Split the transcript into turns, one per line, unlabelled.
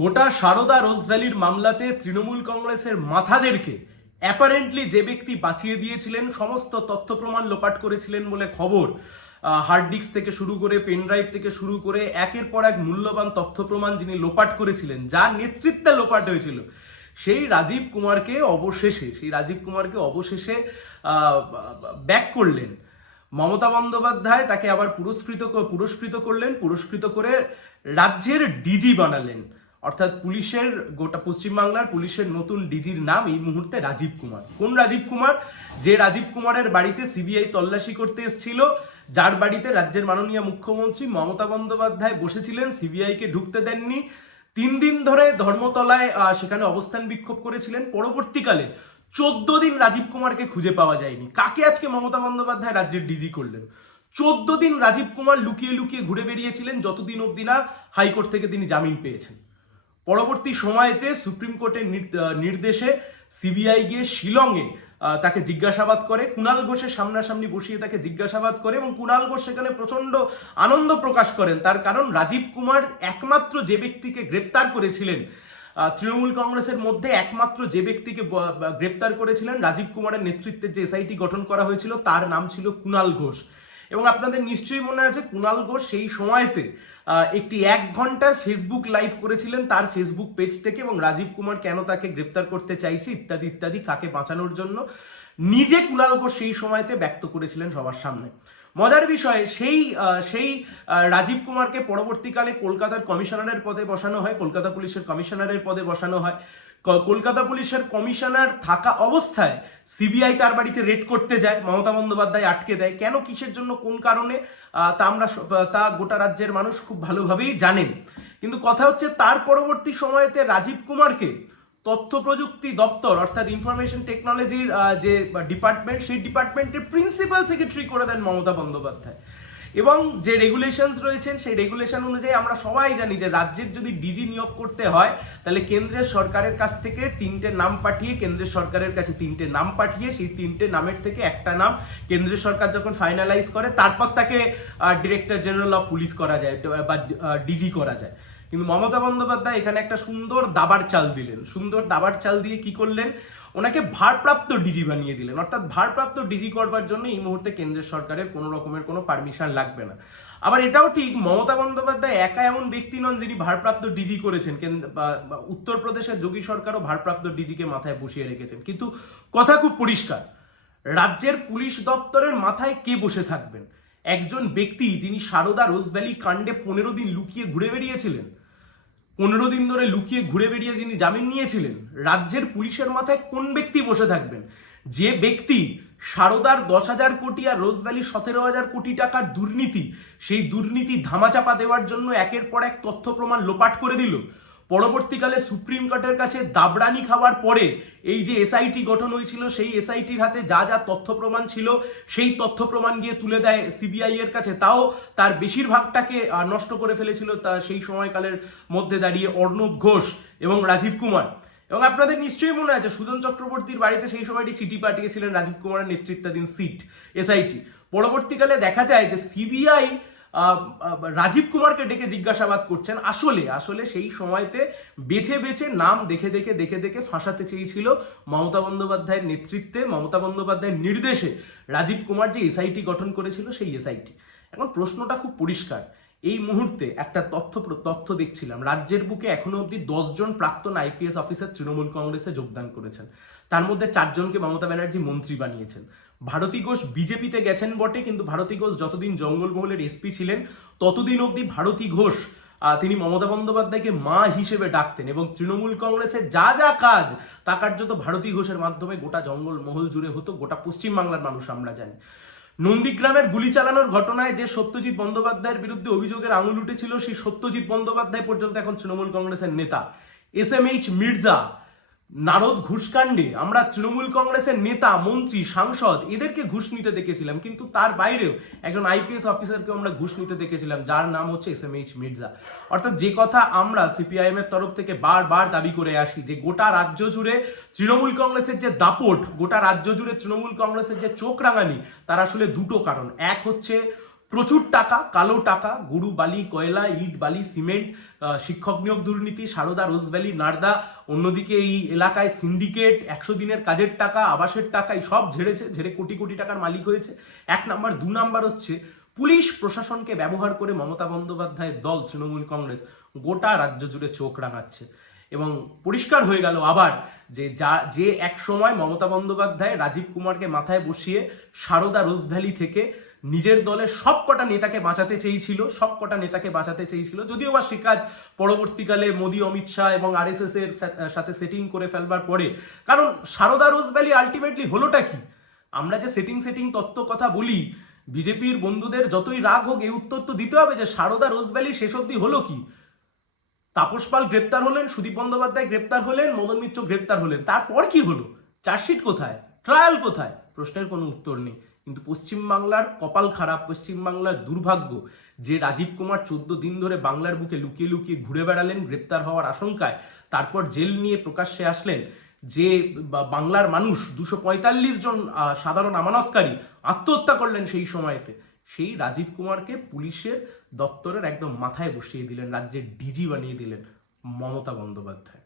গোটা সারদা রোজ ভ্যালির মামলাতে তৃণমূল কংগ্রেসের মাথাদেরকে অ্যাপারেন্টলি যে ব্যক্তি বাঁচিয়ে দিয়েছিলেন, সমস্ত তথ্য প্রমাণ লোপাট করেছিলেন বলে খবর। হার্ড ডিস্ক থেকে শুরু করে পেন ড্রাইভ থেকে শুরু করে, একের পর এক মূল্যবান তথ্য প্রমাণ যিনি লোপাট করেছিলেন, যার নেতৃত্বে লোপাট হয়েছিল, সেই রাজীব কুমারকে অবশেষে, সেই রাজীব কুমারকে অবশেষে ব্যাক করলেন। মমতা বন্দ্যোপাধ্যায় তাকে আবার পুরস্কৃত পুরস্কৃত করলেন, পুরস্কৃত করে রাজ্যের ডিজি বানালেন। অর্থাৎ পুলিশের গোটা পশ্চিমবাংলার পুলিশের নতুন ডিজির নাম এই মুহূর্তে রাজীব কুমার। কোন রাজীব কুমার? যে রাজীব কুমারের বাড়িতে সিবিআই তল্লাশি করতে এসেছিল, যার বাড়িতে রাজ্যের মাননীয় মুখ্যমন্ত্রী মমতা বন্দ্যোপাধ্যায় বসেছিলেন সিবিআইকে ঢুকতে দেননি। তিন দিন ধরে ধর্মতলায় সেখানে অবস্থান বিক্ষোভ করেছিলেন। পরবর্তীকালে চোদ্দ দিন রাজীব কুমারকে খুঁজে পাওয়া যায়নি। কাকে আজকে মমতা বন্দ্যোপাধ্যায় রাজ্যের ডিজি করলেন? চোদ্দ দিন রাজীব কুমার লুকিয়ে লুকিয়ে ঘুরে বেরিয়েছিলেন যতদিন অবধি না হাইকোর্ট থেকে তিনি জামিন পেয়েছেন। পরবর্তী সময়েতে সুপ্রিম কোর্টের নির্দেশে সিবিআই গিয়ে শিলংয়ে তাকে জিজ্ঞাসাবাদ করে কুণাল ঘোষের সামনাসামনি বসিয়ে তাকে জিজ্ঞাসাবাদ করে এবং কুণাল ঘোষ সেখানে প্রচণ্ড আনন্দ প্রকাশ করেন। তার কারণ রাজীব কুমার একমাত্র যে ব্যক্তিকে গ্রেপ্তার করেছিলেন তৃণমূল কংগ্রেসের মধ্যে একমাত্র যে ব্যক্তিকে গ্রেপ্তার করেছিলেন রাজীব কুমারের নেতৃত্বে যে এসআইটি গঠন করা হয়েছিল, তার নাম ছিল কুণাল ঘোষ। এবং আপনাদের নিশ্চয়ই মনে আছে কুণাল ঘোষ সেই সময়তে একটি এক ঘণ্টার ফেসবুক লাইভ করেছিলেন তার ফেসবুক পেজ থেকে এবং রাজীব কুমার কেন তাকে গ্রেপ্তার করতে চাইছে, ইত্যাদি ইত্যাদি, কাকে বাঁচানোর জন্য নিজে কুণাল ঘোষ সেই সময়তে ব্যক্ত করেছিলেন সবার সামনে। মজার বিষয়, সেই সেই রাজীব কুমারকে পরবর্তীকালে কলকাতার কমিশনারের পদে বসানো হয়, কলকাতা পুলিশের কমিশনারের পদে বসানো হয়। কলকাতা পুলিশের কমিশনার থাকা অবস্থায় সিবিআই তার বাড়িতে রেড করতে যায়, মমতা বন্দ্যোপাধ্যায় আটকে দেয়। কেন, কিসের জন্য, কোন কারণে? তা আমরা তা গোটা রাজ্যের মানুষ খুব ভালোভাবেই জানেন। কিন্তু কথা হচ্ছে, তার পরবর্তী সময়েতে রাজীব কুমারকে তথ্য প্রযুক্তি দপ্তর, অর্থাৎ ইনফরমেশন টেকনোলজির যে ডিপার্টমেন্ট সেই ডিপার্টমেন্টের প্রিন্সিপাল সেক্রেটারি করে দেন মমতা বন্দ্যোপাধ্যায়। এবং যে রেগুলেশনস রয়েছেন, সেই রেগুলেশন অনুযায়ী আমরা সবাই জানি যে রাজ্যের যদি ডিজি নিয়োগ করতে হয়, তাহলে কেন্দ্রের সরকারের কাছ থেকে তিনটে নাম পাঠিয়ে, কেন্দ্রের সরকারের কাছে তিনটে নাম পাঠিয়ে, সেই তিনটে নামের থেকে একটা নাম কেন্দ্রের সরকার যখন ফাইনালাইজ করে, তারপর তাকে ডিরেক্টর জেনারেল অফ পুলিশ করা যায়, বা ডিজি করা যায়। কিন্তু মমতা বন্দ্যোপাধ্যায় এখানে একটা সুন্দর দাবার চাল দিলেন। সুন্দর দাবার চাল দিয়ে কি করলেন? ওনাকে ভারপ্রাপ্ত ডিজি বানিয়ে দিলেন। অর্থাৎ ভারপ্রাপ্ত ডিজি করবার জন্য এই মুহূর্তে কেন্দ্রের সরকারের কোনো রকমের কোনো পারমিশন লাগবে না। আবার এটাও ঠিক, মমতা বন্দ্যোপাধ্যায় একা এমন ব্যক্তি নন যিনি ভারপ্রাপ্ত ডিজি করেছেন। উত্তরপ্রদেশের যোগী সরকারও ভারপ্রাপ্ত ডিজিকে মাথায় বসিয়ে রেখেছেন। কিন্তু কথা খুব পরিষ্কার, রাজ্যের পুলিশ দপ্তরের মাথায় কে বসে থাকবেন? একজন ব্যক্তি যিনি সারদা রোজভ্যালি কাণ্ডে পনেরো দিন লুকিয়ে ঘুরে বেরিয়েছিলেন পনেরো দিন ধরে লুকিয়ে ঘুরে বেরিয়ে যিনি জামিন নিয়েছিলেন, রাজ্যের পুলিশের মাথায় কোন ব্যক্তি বসে থাকবেন? যে ব্যক্তি সারদার দশ হাজার কোটি আর রোজ ভ্যালি সতেরো হাজার কোটি টাকার দুর্নীতি, সেই দুর্নীতি ধামাচাপা দেওয়ার জন্য একের পর এক তথ্য প্রমাণ লোপাট করে দিল। পরবর্তীকালে সুপ্রিম কোর্টের কাছে দাবরানি খাওয়ার পরে এই যে এসআইটি গঠন হয়েছিল, সেই এসআইটির হাতে যা যা তথ্য প্রমাণ ছিল, সেই তথ্য প্রমাণ গিয়ে তুলে দেয় সিবিআই এর কাছে। তাও তার বেশিরভাগটাকে নষ্ট করে ফেলেছিল তা সেই সময়কালের মধ্যে দাঁড়িয়ে অর্ণব ঘোষ এবং রাজীব কুমার। এবং আপনাদের নিশ্চয়ই মনে আছে, সুজন চক্রবর্তীর বাড়িতে সেই সময়টি চিঠি পাঠিয়েছিলেন রাজীব কুমারের নেতৃত্বাধীন সিট এসআইটি পরবর্তীকালে দেখা যায় যে সিবিআই রাজীব কুমারকে ডেকে জিজ্ঞাসাবাদ করছেন। আসলে আসলে সেই সময়তে বেছে বেছে নাম দেখে দেখে দেখে দেখে ফাঁসাতে চেয়েছিল মমতা বন্দ্যোপাধ্যায়ের নেতৃত্বে, মমতা বন্দ্যোপাধ্যায়ের নির্দেশে রাজীব কুমার যে এসআইটি গঠন করেছিল সেই এসআইটি এখন প্রশ্নটা খুব পরিষ্কার। এই মুহূর্তে একটা তথ্য তথ্য দেখছিলাম। রাজ্যের বুকে এখনও অবধি জন প্রাক্তন আইপিএস অফিসার তৃণমূল কংগ্রেসে যোগদান করেছেন। তার মধ্যে চারজনকে মমতা ব্যানার্জি মন্ত্রী বানিয়েছেন। ভারতী ঘোষ বিজেপিতে গেছেন বটে, কিন্তু ভারতী ঘোষ যতদিন জঙ্গলমহলের এসপি ছিলেন, ততদিন অবধি ভারতী ঘোষ তিনি মমতা বন্দ্যোপাধ্যায়কে মা হিসেবে ডাকতেন এবং তৃণমূল কংগ্রেসের যা যা কাজ, তা কার্যত ভারতী ঘোষের মাধ্যমে গোটা জঙ্গলমহল জুড়ে হতো, গোটা পশ্চিমবাংলার মানুষ আমরা জানি। নন্দীগ্রামের গুলি চালানোর ঘটনায় যে সত্যজিৎ বন্দ্যোপাধ্যায়ের বিরুদ্ধে অভিযোগের আঙুল উঠেছিল, সেই সত্যজিৎ বন্দ্যোপাধ্যায় পর্যন্ত এখন তৃণমূল কংগ্রেসের নেতা। S M H Mirza Narada ঘুষকাণ্ডে আমরা তৃণমূল কংগ্রেসের নেতা, মন্ত্রী, সাংসদ এদেরকে ঘুষ নিতে দেখেছিলাম, কিন্তু তার বাইরেও একজন আইপিএস অফিসারকে আমরা ঘুষ নিতে দেখেছিলাম, যার নাম হচ্ছে এস এম এইচ মির্জা। অর্থাৎ যে কথা আমরা সিপিআইএম এর তরফ থেকে বারবার দাবি করে আসি যে গোটা রাজ্য জুড়ে তৃণমূল কংগ্রেসের যে দাপট, গোটা রাজ্য জুড়ে তৃণমূল কংগ্রেসের যে চোখ রাঙানি, তার আসলে দুটো কারণ। এক হচ্ছে প্রচুর টাকা, কালো টাকা, গরু বালি, কয়লা, ইট বালি, সিমেন্ট শিক্ষক নিয়োগ দুর্নীতি, সারদা রোজভ্যালি নারদা, অন্যদিকে এই এলাকায় সিন্ডিকেট, একশো দিনের কাজের টাকা, আবাসের টাকা, এই সব ঝেড়েছে, ঝেড়ে কোটি কোটি টাকার মালিক হয়েছে। এক নাম্বার, দু নাম্বার হচ্ছে, পুলিশ প্রশাসনকে ব্যবহার করে মমতা বন্দ্যোপাধ্যায়ের দল তৃণমূল কংগ্রেস গোটা রাজ্য জুড়ে চোখ রাঙাচ্ছে। এবং পরিষ্কার হয়ে গেল আবার যে যা, যে এক সময় মমতা বন্দ্যোপাধ্যায় রাজীব কুমারকে মাথায় বসিয়ে সারদা রোজভ্যালি থেকে নিজের দলের সব কটা নেতাকে বাঁচাতে চেয়েছিল সব কটা নেতাকে বাঁচাতে চেয়েছিল। যদিও বা সে কাজ পরবর্তীকালে মোদি, অমিত শাহ এবং আরএসএস এর সাথে সেটিং করে ফেলবার পরে। কারণ সারদা রোজ ভ্যালি আলটিমেটলি হলোটা কি? আমরা যে সেটিং সেটিং তত্ত্ব কথা বলি, বিজেপির বন্ধুদের যতই রাগ হোক, এই উত্তর তো দিতে হবে যে সারদা রোজ ভ্যালি শেষ অবধি হলো কি? তাপস পাল গ্রেপ্তার হলেন, সুদীপ বন্দ্যোপাধ্যায় গ্রেপ্তার হলেন, মদন মিত্র গ্রেপ্তার হলেন। তারপর কি হলো? চার্জশিট কোথায়? ট্রায়াল কোথায়? প্রশ্নের কোনো উত্তর নেই। কিন্তু পশ্চিমবাংলার কপাল খারাপ, পশ্চিমবাংলার দুর্ভাগ্য যে রাজীব কুমার চোদ্দ দিন ধরে বাংলার বুকে লুকিয়ে লুকিয়ে ঘুরে বেড়ালেন, গ্রেপ্তার হওয়ার আশঙ্কায়। তারপর জেল নিয়ে প্রকাশ্যে আসলেন যে বাংলার মানুষ দুশো পঁয়তাল্লিশ জন সাধারণ আমানতকারী আত্মহত্যা করলেন সেই সময়তে। সেই রাজীব কুমারকে পুলিশের দপ্তরের একদম মাথায় বসিয়ে দিলেন, রাজ্যের ডিজি বানিয়ে দিলেন মমতা বন্দ্যোপাধ্যায়।